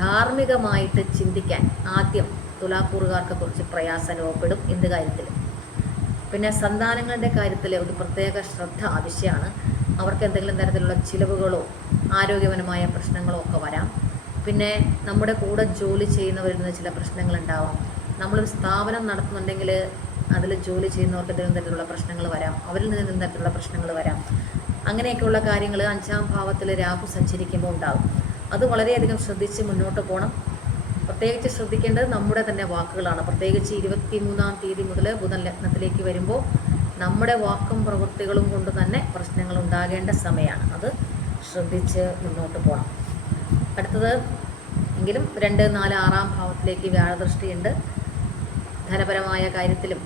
ധാർമ്മികമായിട്ട് ചിന്തിക്കാൻ ആദ്യം തുലാക്കൂറുകാർക്ക് കുറച്ച് പ്രയാസം അനുഭവപ്പെടും എന്ത് കാര്യത്തിൽ പിന്നെ സന്താനങ്ങളുടെ കാര്യത്തിൽ ഒരു പ്രത്യേക ശ്രദ്ധ ആവശ്യമാണ്. അവർക്ക് എന്തെങ്കിലും തരത്തിലുള്ള ചിലവുകളോ ആരോഗ്യപരമായ പ്രശ്നങ്ങളോ ഒക്കെ വരാം. പിന്നെ നമ്മുടെ കൂടെ ജോലി ചെയ്യുന്നവരിൽ നിന്ന് ചില പ്രശ്നങ്ങളുണ്ടാവാം. നമ്മളൊരു സ്ഥാപനം നടത്തുന്നുണ്ടെങ്കിൽ അതിൽ ജോലി ചെയ്യുന്നവർക്ക് എന്തെങ്കിലും തരത്തിലുള്ള പ്രശ്നങ്ങൾ വരാം. അവരിൽ നിന്ന് എന്തെങ്കിലും തരത്തിലുള്ള പ്രശ്നങ്ങൾ വരാം. അങ്ങനെയൊക്കെയുള്ള കാര്യങ്ങൾ അഞ്ചാം ഭാവത്തിൽ രാഹു സഞ്ചരിക്കുമ്പോൾ ഉണ്ടാകും. അത് വളരെയധികം ശ്രദ്ധിച്ച് മുന്നോട്ട് പോകണം. പ്രത്യേകിച്ച് ശ്രദ്ധിക്കേണ്ടത് നമ്മുടെ തന്നെ വാക്കുകളാണ്. പ്രത്യേകിച്ച് ഇരുപത്തി മൂന്നാം തീയതി മുതൽ ബുധൻ ലഗ്നത്തിലേക്ക് വരുമ്പോൾ നമ്മുടെ വാക്കും പ്രവൃത്തികളും കൊണ്ട് തന്നെ പ്രശ്നങ്ങൾ ഉണ്ടാകേണ്ട സമയമാണ് അത് ശ്രദ്ധിച്ച് മുന്നോട്ട് പോകണം അടുത്തത് എങ്കിലും രണ്ട് നാല് ആറാം ഭാവത്തിലേക്ക് വ്യാഴദൃഷ്ടിയുണ്ട്. ധനപരമായ കാര്യത്തിലും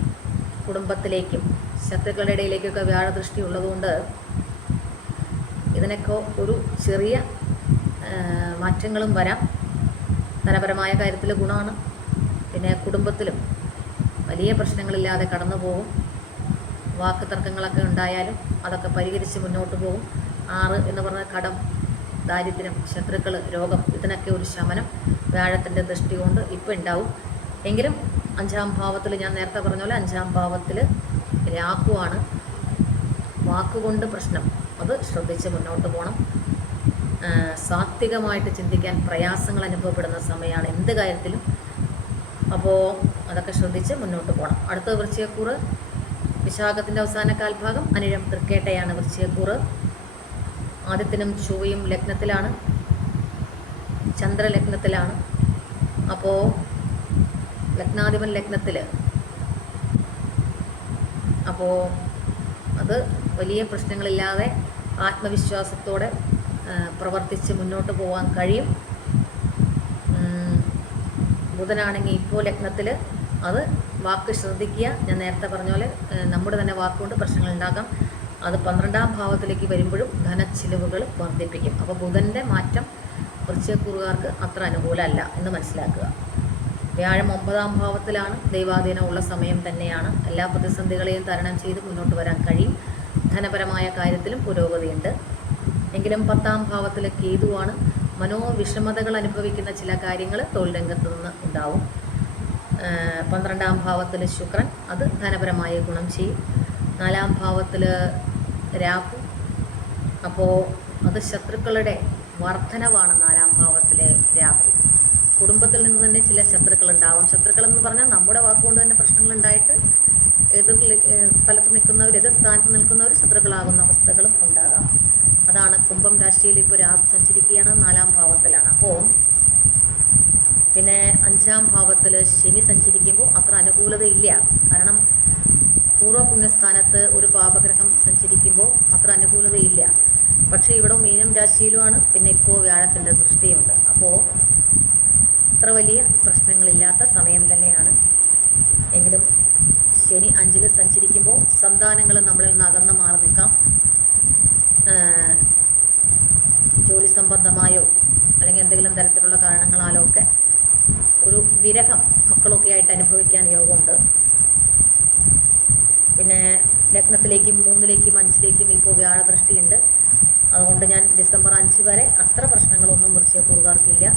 കുടുംബത്തിലേക്കും ശത്രുക്കളുടെ ഇടയിലേക്കൊക്കെ വ്യാഴദൃഷ്ടി ഉള്ളതുകൊണ്ട് ഇതിനൊക്കെ ഒരു ചെറിയ മാറ്റങ്ങളും വരാം. ധനപരമായ കാര്യത്തിൽ ഗുണമാണ്. പിന്നെ കുടുംബത്തിലും വലിയ പ്രശ്നങ്ങളില്ലാതെ കടന്നു പോകും. വാക്ക് തർക്കങ്ങളൊക്കെ ഉണ്ടായാലും അതൊക്കെ പരിഹരിച്ച് മുന്നോട്ട് പോകും. ആറ് എന്ന് പറഞ്ഞ കടം ദാരിദ്ര്യം ശത്രുക്കൾ രോഗം ഇതിനൊക്കെ ഒരു ശമനം വ്യാഴത്തിന്റെ ദൃഷ്ടി കൊണ്ട് ഇപ്പം ഉണ്ടാവും എങ്കിലും അഞ്ചാം ഭാവത്തിൽ ഞാൻ നേരത്തെ പറഞ്ഞ പോലെ അഞ്ചാം ഭാവത്തിൽ രാഹുവാണ്. വാക്കുകൊണ്ട് പ്രശ്നം. അത് ശ്രദ്ധിച്ച് മുന്നോട്ട് പോകണം സാത്വികമായിട്ട് ചിന്തിക്കാൻ പ്രയാസങ്ങൾ അനുഭവപ്പെടുന്ന സമയമാണ് എന്ത് കാര്യത്തിലും. അപ്പോൾ അതൊക്കെ ശ്രദ്ധിച്ച് മുന്നോട്ട് പോകണം അടുത്ത വൃശ്ചയക്കൂറ് വിശാഖത്തിന്റെ അവസാന കാൽഭാഗം അനിഴം തൃക്കേട്ടയാണ് വൃശ്ചയക്കൂറ് ആദ്യത്തിനും ചൊവ്വയും ലഗ്നത്തിലാണ് ചന്ദ്രലഗ്നത്തിലാണ്. അപ്പോൾ ലഗ്നാധിപൻ ലഗ്നത്തിൽ അപ്പോൾ അത് വലിയ പ്രശ്നങ്ങളില്ലാതെ ആത്മവിശ്വാസത്തോടെ പ്രവർത്തിച്ച് മുന്നോട്ട് പോകാൻ കഴിയും. ബുധനാണെങ്കിൽ ഇപ്പോൾ ലഗ്നത്തിൽ അത് വാക്ക് ശ്രദ്ധിക്കുക. ഞാൻ നേരത്തെ പറഞ്ഞ പോലെ നമ്മുടെ തന്നെ വാക്കുകൊണ്ട് പ്രശ്നങ്ങൾ ഉണ്ടാക്കാം. അത് പന്ത്രണ്ടാം ഭാവത്തിലേക്ക് വരുമ്പോഴും ധനച്ചിലവുകൾ വർദ്ധിപ്പിക്കും. അപ്പോൾ ബുധന്റെ മാറ്റം വൃശ്ചയക്കൂറുകാർക്ക് അത്ര അനുകൂലമല്ല എന്ന് മനസ്സിലാക്കുക. വ്യാഴം ഒമ്പതാം ഭാവത്തിലാണ് ദൈവാധീനമുള്ള സമയം തന്നെയാണ്. എല്ലാ പ്രതിസന്ധികളെയും തരണം ചെയ്ത് മുന്നോട്ട് വരാൻ കഴിയും. ധനപരമായ കാര്യത്തിലും പുരോഗതിയുണ്ട്. എങ്കിലും പത്താം ഭാവത്തിൽ കേതുവാണ് മനോവിഷമതകൾ അനുഭവിക്കുന്ന ചില കാര്യങ്ങൾ തൊഴിൽ രംഗത്ത് നിന്ന് ഉണ്ടാവും. പന്ത്രണ്ടാം ഭാവത്തിൽ ശുക്രൻ അത് ധനപരമായ ഗുണം ചെയ്യും. നാലാം ഭാവത്തിൽ രാഹു അപ്പോൾ അത് ശത്രുക്കളുടെ വർധനവാണ് നാലാം ഭാവത്തിലെ രാഹു. കുടുംബത്തിൽ നിന്ന് തന്നെ ചില ശത്രുക്കൾ ഉണ്ടാവാം. ശത്രുക്കൾ എന്ന് പറഞ്ഞാൽ നമ്മുടെ വാക്കുകൊണ്ട് തന്നെ പ്രശ്നങ്ങൾ ഉണ്ടായിട്ട് എതിർ സ്ഥലത്ത് നിൽക്കുന്നവർ എതിർ സ്ഥാനത്ത് നിൽക്കുന്നവർ ശത്രുക്കളാകുന്ന അവസ്ഥകളും ഉണ്ടാകാം. അതാണ് കുംഭം രാശിയിൽ ഇപ്പോൾ രാഹു സഞ്ചരിക്കുകയാണ് നാലാം ഭാവത്തിലാണ്. അപ്പോൾ പിന്നെ അഞ്ചാം ഭാവത്തിൽ ശനി സഞ്ചരിക്കുമ്പോൾ അത്ര അനുകൂലതയില്ല. കാരണം പൂർവ പുണ്യസ്ഥാനത്ത് ഒരു പാപഗ്രഹം സഞ്ചരിക്കുമ്പോൾ അത്ര അനുകൂലതയില്ല. പക്ഷേ ഇവിടെ മീനം രാശിയിലുമാണ് പിന്നെ ഇപ്പോൾ വ്യാഴത്തിന്റെ ദൃഷ്ടിയുണ്ട്. അപ്പോൾ അത്ര വലിയ പ്രശ്നങ്ങളില്ലാത്ത സമയം തന്നെയാണ്. എങ്കിലും ശനി അഞ്ചിൽ സഞ്ചരിക്കുമ്പോൾ സന്താനങ്ങൾ നമ്മളിൽ നിന്ന് അകന്ന് മാറി നിൽക്കാം ആഹ് ജോലി സംബന്ധമായോ? അല്ലെങ്കിൽ എന്തെങ്കിലും തരത്തിലുള്ള കാരണങ്ങളാലോ ഒക്കെ ഒരു വിരഹം മക്കളൊക്കെ ആയിട്ട് അനുഭവിക്കാൻ യോഗമുണ്ട്. പിന്നെ ലഗ്നത്തിലേക്കും മൂന്നിലേക്കും അഞ്ചിലേക്കും ഇപ്പോൾ വ്യാഴദൃഷ്ടിയുണ്ട് അതുകൊണ്ട് ഞാൻ ഡിസംബർ അഞ്ച് വരെ അത്ര പ്രശ്നങ്ങളൊന്നും വൃശ്ചയക്കൂറുകാർക്കില്ല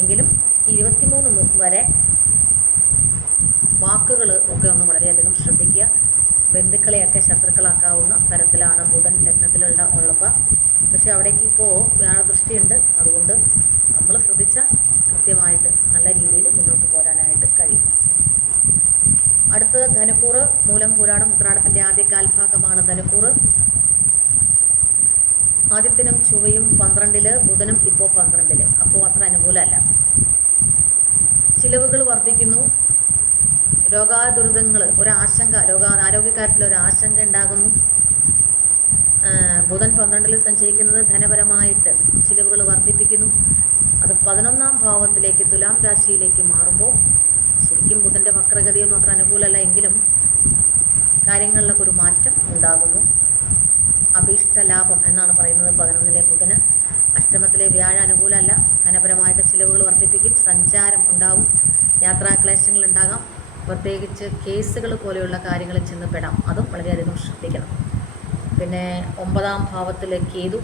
എങ്കിലും ഇരുപത്തിമൂന്ന് വരെ വാക്കുകൾ ഒക്കെ ഒന്ന് വളരെയധികം ശ്രദ്ധിക്കുക. ബന്ധുക്കളെയൊക്കെ ശത്രുക്കളാക്കാവുന്ന തരത്തിലാണ് ബുധൻ ലഗ്നത്തിലുള്ള ഉള്ളപ്പോൾ പക്ഷേ അവിടേക്ക് ഇപ്പോൾ വ്യാഴദൃഷ്ടിയുണ്ട് അതുകൊണ്ട് നമ്മൾ ശ്രദ്ധിച്ച കൃത്യമായിട്ട് നല്ല രീതിയിൽ മുന്നോട്ട് പോരാനായിട്ട് കഴിയും. അടുത്തത് ധനുക്കൂറ് മൂലം പുരാണം ഉത്രാടത്തിന്റെ ആദ്യ കാൽഭാഗമാണ് ധനുക്കൂറ് ആദ്യത്തിനും ചുവയും പന്ത്രണ്ടിൽ ബുധനും ഇപ്പോൾ പന്ത്രണ്ടിൽ. അപ്പോൾ അത്ര അനുകൂലമല്ല. ചിലവുകൾ വർദ്ധിക്കുന്നു. രോഗാദുരിതങ്ങൾ ഒരാശങ്ക രോഗ ആരോഗ്യകാര്യത്തിൽ ഒരു ആശങ്ക ഉണ്ടാകുന്നു ബുധൻ പന്ത്രണ്ടിൽ സഞ്ചരിക്കുന്നത് ധനപരമായിട്ട് ചിലവുകൾ വർദ്ധിപ്പിക്കുന്നു. അത് പതിനൊന്നാം ഭാവത്തിലേക്ക് തുലാം രാശിയിലേക്ക് മാറുമ്പോൾ ശരിക്കും ബുധന്റെ വക്രഗതിയൊന്നും അത്ര അനുകൂലമല്ല എങ്കിലും കാര്യങ്ങളിലൊക്കെ ഒരു മാറ്റം ഉണ്ടാകുന്നു. അഭീഷ്ട ലാഭം എന്നാണ് പറയുന്നത് പതിനൊന്നിലെ ബുധന്. അഷ്ടമത്തിലെ വ്യാഴ അനുകൂലമല്ല. ധനപരമായിട്ട് ചിലവുകൾ വർദ്ധിപ്പിക്കും. സഞ്ചാരം ഉണ്ടാവും. യാത്രാക്ലേശങ്ങൾ ഉണ്ടാകാം. പ്രത്യേകിച്ച് കേസുകൾ പോലെയുള്ള കാര്യങ്ങളിൽ ചെന്ന് പെടാം. അതും വളരെയധികം ശ്രദ്ധിക്കണം. പിന്നെ ഒമ്പതാം ഭാവത്തിലെ കേതു.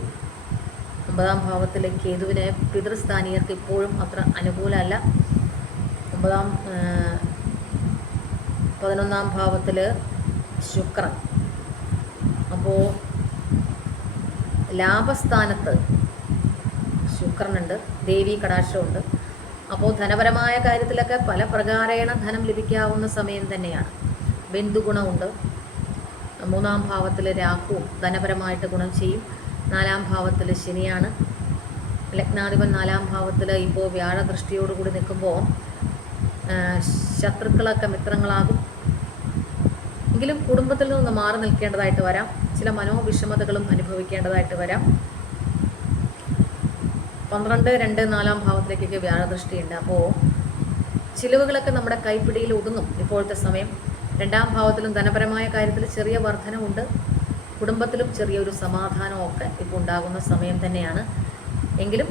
ഒമ്പതാം ഭാവത്തിലെ കേതുവിനെ പിതൃസ്ഥാനീയർക്ക് ഇപ്പോഴും അത്ര അനുകൂലമല്ല. ഒമ്പതാം പതിനൊന്നാം ഭാവത്തിൽ ശുക്രൻ. അപ്പോൾ ലാഭസ്ഥാനത്ത് ശുക്രനുണ്ട് ദേവി കടാക്ഷമുണ്ട് അപ്പോൾ ധനപരമായ കാര്യത്തിലൊക്കെ പല പ്രകാരേണ ധനം ലഭിക്കാവുന്ന സമയം തന്നെയാണ്. ബന്ധുഗുണമുണ്ട് മൂന്നാം ഭാവത്തിൽ രാഹുവും ധനപരമായിട്ട് ഗുണം ചെയ്യും. നാലാം ഭാവത്തിൽ ശനിയാണ്. ലഗ്നാധിപൻ നാലാം ഭാവത്തിൽ ഇപ്പോൾ വ്യാഴദൃഷ്ടിയോടുകൂടി നിൽക്കുമ്പോൾ ശത്രുക്കളൊക്കെ മിത്രങ്ങളാകും. എങ്കിലും കുടുംബത്തിൽ നിന്ന് മാറി നിൽക്കേണ്ടതായിട്ട് വരാം. ചില മനോവിഷമതകളും അനുഭവിക്കേണ്ടതായിട്ട് വരാം. പന്ത്രണ്ട് രണ്ട് നാലാം ഭാവത്തിലേക്കൊക്കെ വ്യാഴദൃഷ്ടിയുണ്ട്. അപ്പോൾ ചിലവുകളൊക്കെ നമ്മുടെ കൈപ്പിടിയിൽ ഒതുങ്ങും ഇപ്പോഴത്തെ സമയം. രണ്ടാം ഭാവത്തിലും ധനപരമായ കാര്യത്തിൽ ചെറിയ വർധനമുണ്ട് കുടുംബത്തിലും ചെറിയൊരു സമാധാനമൊക്കെ ഇപ്പോൾ ഉണ്ടാകുന്ന സമയം തന്നെയാണ്. എങ്കിലും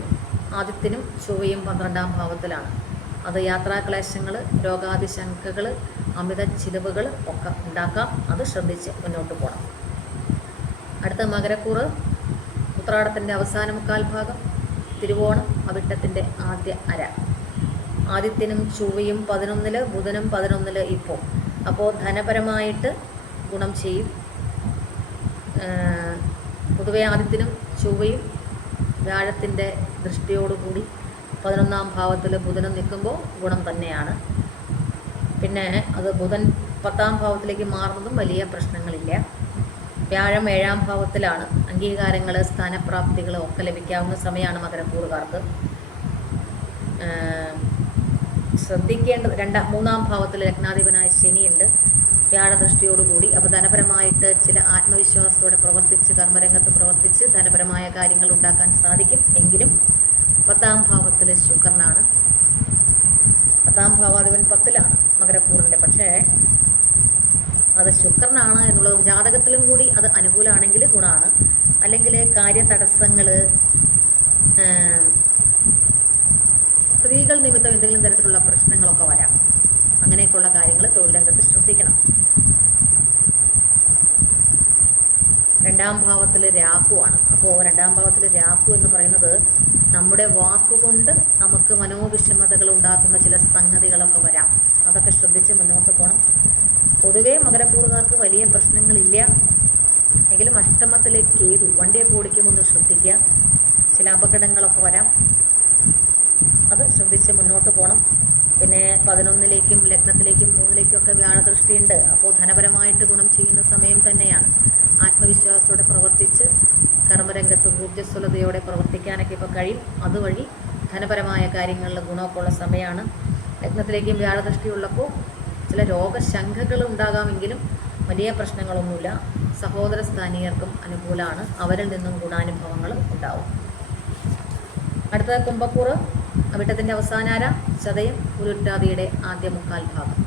ആദിത്യനും ചൊവ്വയും പന്ത്രണ്ടാം ഭാവത്തിലാണ്. അത് യാത്രാക്ലേശങ്ങൾ രോഗാതിശങ്കകൾ അമിത ചിലവുകൾ ഒക്കെ ഉണ്ടാക്കാം. അത് ശ്രദ്ധിച്ച് മുന്നോട്ട് പോകണം അടുത്ത മകരക്കൂറ് ഉത്രാടത്തിന്റെ അവസാന മുക്കാൽ ഭാഗം. തിരുവോണം അവിട്ടത്തിന്റെ ആദ്യ അര. ആദിത്യനും ചൊവ്വയും പതിനൊന്നിൽ ബുധനും പതിനൊന്നിൽ ഇപ്പോൾ അപ്പോൾ ധനപരമായിട്ട് ഗുണം ചെയ്യും. പൊതുവെ ആദിത്യനും ചൊവ്വയും വ്യാഴത്തിന്റെ ദൃഷ്ടിയോടുകൂടി പതിനൊന്നാം ഭാവത്തിൽ ബുധനും നിൽക്കുമ്പോൾ ഗുണം തന്നെയാണ്. പിന്നെ അത് ബുധൻ പത്താം ഭാവത്തിലേക്ക് മാറുന്നതും വലിയ പ്രശ്നങ്ങളില്ല. വ്യാഴം ഏഴാം ഭാവത്തിലാണ്. അംഗീകാരങ്ങൾ സ്ഥാനപ്രാപ്തികൾ ഒക്കെ ലഭിക്കാവുന്ന സമയമാണ് മകരക്കൂറുകാർക്ക്. ശ്രദ്ധിക്കേണ്ട രണ്ട മൂന്നാം ഭാവത്തിൽ ലഗ്നാധിപനായ ശനിയുണ്ട്. വ്യാഴദൃഷ്ടിയോടുകൂടി അപ്പോൾ ധനപരമായിട്ട് ചില ആത്മവിശ്വാസത്തോടെ പ്രവർത്തിച്ച് കർമ്മരംഗത്ത് പ്രവർത്തിച്ച് ധനപരമായ കാര്യങ്ങൾ ഉണ്ടാക്കാൻ സാധിക്കും. എങ്കിലും പത്താം ഭാവത്തിൽ ശുക്രനാണ്. പത്താം ഭാവാധിപൻ പത്തിലാണ് മകരക്കൂറിന്റെ. പക്ഷേ അത് ശുക്രനാണ് എന്നുള്ളതും ജാതകത്തിലും കൂടി അത് ഗുണമാണ് അല്ലെങ്കിൽ കാര്യതടസ്സങ്ങൾ സ്ത്രീകൾ നിമിത്തം എന്തെങ്കിലും തരത്തിലുള്ള പ്രശ്നങ്ങളൊക്കെ വരാം. അങ്ങനെയൊക്കെയുള്ള കാര്യങ്ങൾ തൊഴിൽ രംഗത്ത് ശ്രദ്ധിക്കണം. രണ്ടാം ഭാവത്തിൽ രാഹുവാണ് അപ്പോൾ രണ്ടാം ഭാവത്തിൽ രാഹു എന്ന് പറയുന്നത് നമ്മുടെ വാക്കുകൊണ്ട് നമുക്ക് മനോവിഷമതകൾ ഉണ്ടാക്കുന്ന ചില സംഗതികളൊക്കെ വരാം. അതൊക്കെ ശ്രദ്ധിച്ച് മുന്നോട്ട് പോകണം പൊതുവേ മകരപൂർവകാർക്ക് വലിയ പ്രശ്നങ്ങളില്ല. അഷ്ടമത്തിലെ കേതു വണ്ടിയൊക്കെ ഓടിക്കുമ്പോൾ ശ്രദ്ധിക്കുക. ചില അപകടങ്ങളൊക്കെ വരാം. അത് ശ്രദ്ധിച്ച് മുന്നോട്ട് പോകണം. പിന്നെ പതിനൊന്നിലേക്കും ലഗ്നത്തിലേക്കും മൂന്നിലേക്കും ഒക്കെ വ്യാഴദൃഷ്ടിയുണ്ട്. അപ്പോൾ ധനപരമായിട്ട് ഗുണം ചെയ്യുന്ന സമയം തന്നെയാണ്. ആത്മവിശ്വാസത്തോടെ പ്രവർത്തിച്ച് കർമ്മരംഗത്ത് ഊർജസ്വലതയോടെ പ്രവർത്തിക്കാനൊക്കെ ഇപ്പോൾ കഴിയും. അതുവഴി ധനപരമായ കാര്യങ്ങളിൽ ഗുണമൊക്കെ ഉള്ള സമയമാണ്. ലഗ്നത്തിലേക്കും വ്യാഴദൃഷ്ടി ഉള്ളപ്പോൾ ചില രോഗശങ്കകൾ ഉണ്ടാകാമെങ്കിലും വലിയ പ്രശ്നങ്ങളൊന്നുമില്ല. സഹോദര സ്ഥാനീയർക്കും അനുകൂലമാണ്. അവരിൽ നിന്നും ഗുണാനുഭവങ്ങൾ ഉണ്ടാവും. അടുത്തത് കുംഭക്കൂറ് അവിട്ടത്തിന്റെ അവസാനാര ചതയം ഉരുട്ടാതിയുടെ ആദ്യ മുക്കാൽ ഭാഗം.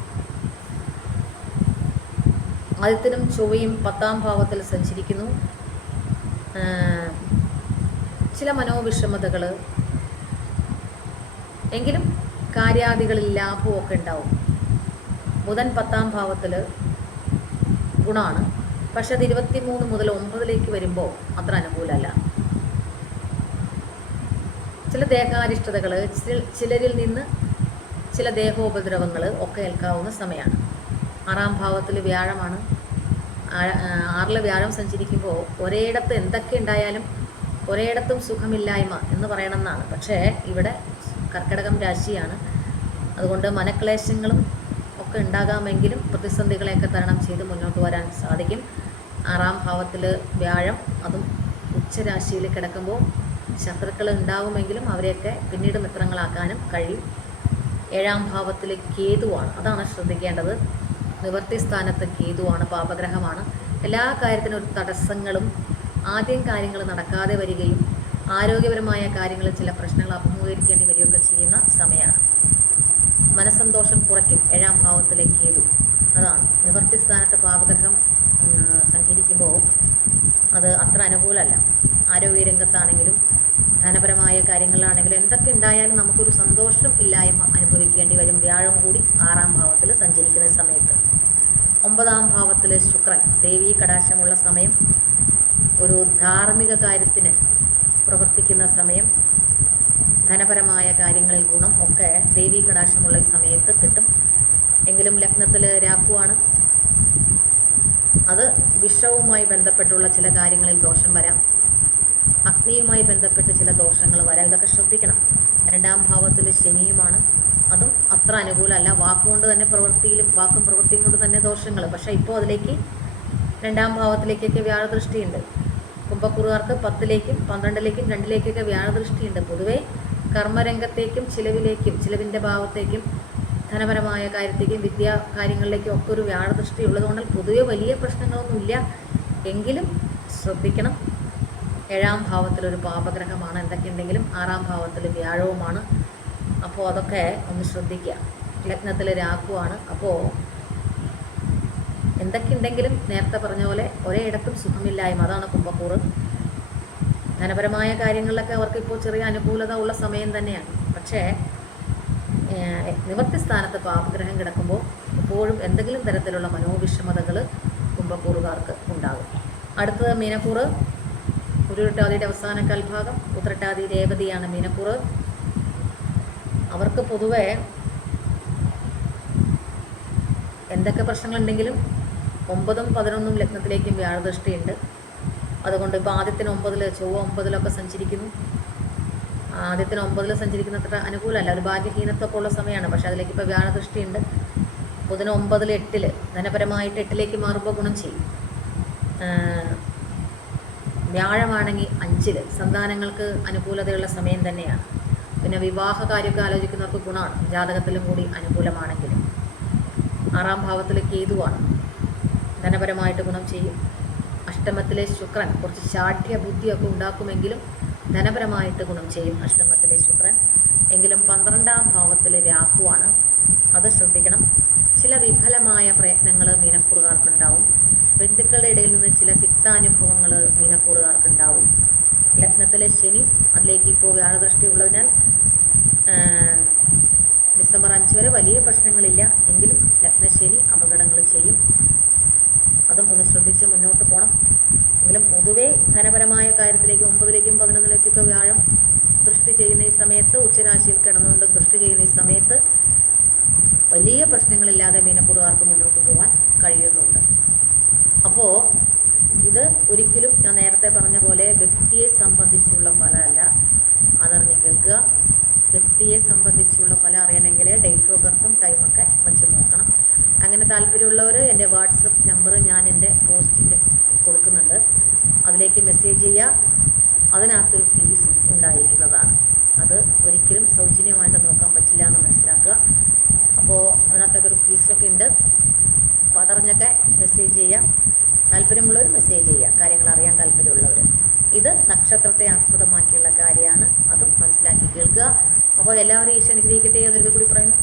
ആദ്യത്തിനും ചൊവ്വയും പത്താം ഭാവത്തിൽ സഞ്ചരിക്കുന്നു. ചില മനോവിഷമതകൾ എങ്കിലും കാര്യാദികളിൽ ലാഭമൊക്കെ ഉണ്ടാവും. ബുധൻ പത്താം ഭാവത്തിൽ ഗുണമാണ്. പക്ഷെ അത് ഇരുപത്തി മൂന്ന് മുതൽ ഒമ്പതിലേക്ക് വരുമ്പോൾ അത്ര അനുകൂലമല്ല. ചില ദേഹാരിഷ്ടതകൾ ചിലരിൽ നിന്ന് ചില ദേഹോപദ്രവങ്ങൾ ഒക്കെ ഏൽക്കാവുന്ന സമയമാണ് ആറാം ഭാവത്തിൽ വ്യാഴമാണ്. ആറിൽ വ്യാഴം സഞ്ചരിക്കുമ്പോൾ ഒരേയിടത്ത് എന്തൊക്കെ ഉണ്ടായാലും ഒരേയിടത്തും സുഖമില്ലായ്മ എന്ന് പറയണമെന്നാണ് പക്ഷേ ഇവിടെ കർക്കിടകം രാശിയാണ്. അതുകൊണ്ട് മനക്ലേശങ്ങളും ഒക്കെ ഉണ്ടാകാമെങ്കിലും പ്രതിസന്ധികളെയൊക്കെ തരണം ചെയ്ത് മുന്നോട്ട് വരാൻ സാധിക്കും. ആറാം ഭാവത്തിൽ വ്യാഴം അതും ഉച്ചരാശിയിൽ കിടക്കുമ്പോൾ ശത്രുക്കൾ ഉണ്ടാകുമെങ്കിലും അവരെയൊക്കെ പിന്നീട് മിത്രങ്ങളാക്കാനും കഴിയും. ഏഴാം ഭാവത്തിൽ കേതുവാണ്. അതാണ് ശ്രദ്ധിക്കേണ്ടത്. നിവർത്തി സ്ഥാനത്ത് കേതുവാണ് പാപഗ്രഹമാണ്. എല്ലാ കാര്യത്തിനും ഒരു തടസ്സങ്ങളും ആദ്യം കാര്യങ്ങൾ നടക്കാതെ വരികയും ആരോഗ്യപരമായ കാര്യങ്ങളിൽ ചില പ്രശ്നങ്ങൾ അഭിമുഖീകരിക്കേണ്ടി വരികയൊക്കെ ചെയ്യുന്ന സമയമാണ് മനസ്സന്തോഷം കുറയ്ക്കും. ഏഴാം ഭാവത്തിലെ കേതു. അതാണ്. നിവർത്തി സ്ഥാനത്ത് പാപഗ്രഹം ഉം, സഞ്ചരിക്കുമ്പോൾ അത് അത്ര അനുകൂലമല്ല. ആരോഗ്യരംഗത്താണെങ്കിലും ധനപരമായ കാര്യങ്ങളിലാണെങ്കിലും എന്തൊക്കെ ഉണ്ടായാലും നമുക്കൊരു സന്തോഷം ഇല്ലായ്മ അനുഭവിക്കേണ്ടി വരും. വ്യാഴം കൂടി ആറാം ഭാവത്തിൽ സഞ്ചരിക്കുന്ന സമയത്ത്. ഒമ്പതാം ഭാവത്തിൽ ശുക്രൻ ദേവീ കടാശമുള്ള സമയം. ഒരു ധാർമ്മിക കാര്യത്തിന് പ്രവർത്തിക്കുന്ന സമയം. ധനപരമായ കാര്യങ്ങളിൽ ഗുണം ഒക്കെ ദേവീ കടാശമുള്ള സമയത്ത് കിട്ടും. എങ്കിലും ലഗ്നത്തിൽ രാക്കുവാണ് അത് വിഷവുമായി ബന്ധപ്പെട്ടുള്ള ചില കാര്യങ്ങളിൽ ദോഷം വരാം. അഗ്നിയുമായി ബന്ധപ്പെട്ട് ചില ദോഷങ്ങൾ വരാം. ഇതൊക്കെ ശ്രദ്ധിക്കണം. രണ്ടാം ഭാവത്തിൽ ശനിയുമാണ്. അതും അത്ര അനുകൂലമല്ല. വാക്കുകൊണ്ട് തന്നെ പ്രവൃത്തിയിലും വാക്കും പ്രവൃത്തിയും കൊണ്ട് തന്നെ ദോഷങ്ങൾ. പക്ഷേ ഇപ്പോൾ അതിലേക്ക് രണ്ടാം ഭാവത്തിലേക്കൊക്കെ വ്യാഴദൃഷ്ടിയുണ്ട്. കുംഭക്കുറുകാർക്ക് പത്തിലേക്കും പന്ത്രണ്ടിലേക്കും രണ്ടിലേക്കൊക്കെ വ്യാഴദൃഷ്ടിയുണ്ട്. പൊതുവേ കർമ്മരംഗത്തേക്കും ചിലവിലേക്കും ചിലവിന്റെ ഭാവത്തേക്കും ധനപരമായ കാര്യത്തേക്കും വിദ്യാ കാര്യങ്ങളിലേക്കും ഒക്കെ ഒരു വ്യാഴദൃഷ്ടി ഉള്ളതുകൊണ്ട് പൊതുവെ വലിയ പ്രശ്നങ്ങളൊന്നുമില്ല. എങ്കിലും ശ്രദ്ധിക്കണം. ഏഴാം ഭാവത്തിലൊരു പാപഗ്രഹമാണ് എന്തൊക്കെയുണ്ടെങ്കിലും ആറാം ഭാവത്തിൽ വ്യാഴവുമാണ്. അപ്പോൾ അതൊക്കെ ഒന്ന് ശ്രദ്ധിക്കുക. ലഗ്നത്തിൽ രാഹുവാണ്. അപ്പോൾ എന്തൊക്കെയുണ്ടെങ്കിലും നേരത്തെ പറഞ്ഞ പോലെ ഒരേ ഇടത്തും സുഖമില്ലായ്മ. അതാണ് കുംഭക്കൂറ്. ധനപരമായ കാര്യങ്ങളിലൊക്കെ അവർക്ക് ഇപ്പോൾ ചെറിയ അനുകൂലത ഉള്ള സമയം തന്നെയാണ്. പക്ഷേ നിവർത്തി സ്ഥാനത്ത് പാപഗ്രഹം കിടക്കുമ്പോൾ എപ്പോഴും എന്തെങ്കിലും തരത്തിലുള്ള മനോവിഷമതകൾ കുംഭക്കൂറുകാർക്ക് ഉണ്ടാകും. അടുത്തത് മീനക്കൂറ്. ഉരുട്ടാതിയുടെ അവസാന കൽഭാഗം ഉത്രട്ടാതി രേവതിയാണ് മീനക്കൂറ്. അവർക്ക് പൊതുവെ എന്തൊക്കെ പ്രശ്നങ്ങളുണ്ടെങ്കിലും ഒമ്പതും പതിനൊന്നും ലഗ്നത്തിലേക്കും വ്യാഴദൃഷ്ടിയുണ്ട്. അതുകൊണ്ട് ഇപ്പോൾ ആദ്യത്തിന് ഒമ്പതിൽ ചൊവ്വ ഒമ്പതിലൊക്കെ സഞ്ചരിക്കുന്നു. ആദ്യത്തിന് ഒമ്പതിൽ സഞ്ചരിക്കുന്നത്ര അനുകൂലമല്ല. ഒരു ഭാഗ്യഹീനത്വമൊക്കെ ഉള്ള സമയമാണ്. പക്ഷേ അതിലേക്ക് ഇപ്പോൾ വ്യാഴദൃഷ്ടിയുണ്ട് ബുധന ഒമ്പതിൽ എട്ടിൽ ധനപരമായിട്ട് എട്ടിലേക്ക് മാറുമ്പോൾ ഗുണം ചെയ്യും. വ്യാഴമാണെങ്കിൽ അഞ്ചിൽ സന്താനങ്ങൾക്ക് അനുകൂലതയുള്ള സമയം തന്നെയാണ്. പിന്നെ വിവാഹ കാര്യമൊക്കെ ആലോചിക്കുന്നവർക്ക് ഗുണമാണ്. ജാതകത്തിലും കൂടി അനുകൂലമാണെങ്കിലും. ആറാം ഭാവത്തിൽ കേതുവാണ്. ധനപരമായിട്ട് ഗുണം ചെയ്യും. അഷ്ടമത്തിലെ ശുക്രൻ കുറച്ച് ശാഠ്യ ബുദ്ധിയൊക്കെ ഉണ്ടാക്കുമെങ്കിലും ധനപരമായിട്ട് ഗുണം ചെയ്യും അഷ്ടമത്തിലെ ശുക്രൻ. എങ്കിലും പന്ത്രണ്ടാം ഭാവത്തിൽ രാഹുവാണ്. അത് ശ്രദ്ധിക്കണം. ചില വിഫലമായ പ്രയത്നങ്ങൾ മീനക്കൂറുകാർക്കുണ്ടാവും. ബന്ധുക്കളുടെ ഇടയിൽ നിന്ന് ചില തിക്താനുഭവങ്ങൾ മീനക്കൂറുകാർക്കുണ്ടാവും. ലഗ്നത്തിലെ ശനി അതിലേക്ക് ഇപ്പോൾ വ്യാഴദൃഷ്ടി ഉള്ളതിനാൽ ഡിസംബർ അഞ്ച് വരെ വലിയ പ്രശ്നങ്ങളില്ല. എങ്കിലും ലഗ്നശനി അപകടങ്ങൾ ചെയ്യും. അതും ഒന്ന് ശ്രദ്ധിച്ച് മുന്നോട്ട് പോകണം എങ്കിലും പൊതുവേ ധനപരമായ കാര്യത്തിലേക്ക് ഒമ്പതിലേക്കും പതിനൊന്നിലേക്കൊക്കെ വ്യാഴം ദൃഷ്ടി ചെയ്യുന്ന ഈ സമയത്ത് ഉച്ചരാശിയിൽ കിടന്നുകൊണ്ട് ദൃഷ്ടി ചെയ്യുന്ന ഈ സമയത്ത് വലിയ പ്രശ്നങ്ങളില്ലാതെ മീനപ്പുറകാർക്ക് മുന്നോട്ട് പോകാൻ കഴിയുന്നുണ്ട്. അപ്പോൾ ഇത് ഒരിക്കലും ഞാൻ നേരത്തെ പറഞ്ഞ പോലെ വ്യക്തിയെ സംബന്ധിച്ചുള്ള ഫലമല്ല. അതറിഞ്ഞ് കേൾക്കുക. വ്യക്തിയെ സംബന്ധിച്ചുള്ള ഫലം അറിയണമെങ്കിൽ ഡേറ്റ് ഓഫ് ബർത്തും ടൈമൊക്കെ വെച്ച് നോക്കണം. അങ്ങനെ താല്പര്യമുള്ളവർ എന്റെ വാട്സപ്പ് നമ്പർ ഞാൻ എന്റെ പോസ്റ്റിൽ കൊടുക്കുന്നുണ്ട്. അതിലേക്ക് മെസ്സേജ് ചെയ്യുക അതിനകത്തൊരു ഫീസ് ഉണ്ടായിരിക്കുന്നതാണ്. അത് ഒരിക്കലും സൗജന്യമായിട്ട് നോക്കാൻ പറ്റില്ല എന്ന് മനസ്സിലാക്കുക. അപ്പോൾ അതിനകത്തൊക്കെ ഒരു ഫീസൊക്കെ ഉണ്ട്. അപ്പോൾ അതറിഞ്ഞൊക്കെ മെസ്സേജ് ചെയ്യാം. താല്പര്യമുള്ളവർ മെസ്സേജ് ചെയ്യുക കാര്യങ്ങൾ അറിയാൻ താല്പര്യമുള്ളവർ ഇത് നക്ഷത്രത്തെ ആസ്പദമാക്കിയുള്ള കാര്യമാണ്. അതും മനസ്സിലാക്കി കേൾക്കുക. അപ്പോൾ എല്ലാവരും ഈശ്വരനുഗ്രഹിക്കട്ടെ എന്നൊരിക്കൽ കൂടി പറയുന്നു.